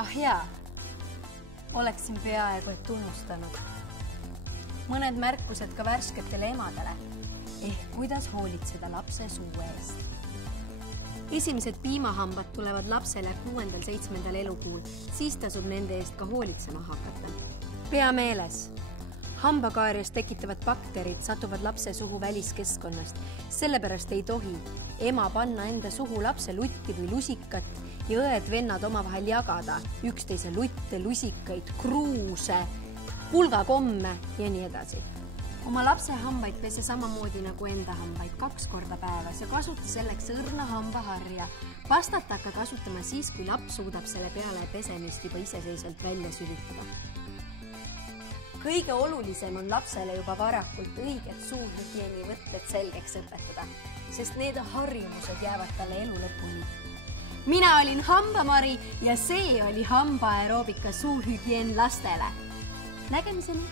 Ah jaa, oleksin peaaegu et tunnustanud. Mõned märkused ka värsketele emadele, ehk kuidas hoolitseda lapse suu eest. Esimesed piimahambad tulevad lapsele 6.–7. elukuul, siis tasub nende eest ka hoolitsema hakata. Pea meeles, hambakaarias tekitavad bakterid satuvad lapse suhu väliskeskkonnast, sellepärast ei tohi ema panna enda suhu lapse lutti või lusikat ja õed-vennad omavahel jagada üksteise lutte, lusikaid, kruuse, pulgakomme ja nii edasi. Oma lapse hambaid pese samamoodi nagu enda hambaid 2 korda päevas ja kasuta selleks õrna hambaharja. Pastat hakka kasutama siis, kui laps suudab selle peale pesemist juba iseseisvalt välja sülitada. Kõige olulisem on lapsele juba varakult õiget suuhügieeni võtted selgeks õpetada, sest need harjumused jäävad talle elu lõpuni. Mina olin Hambamari ja see oli hamba aeroobika suuhügieen lastele. Nägemiseni!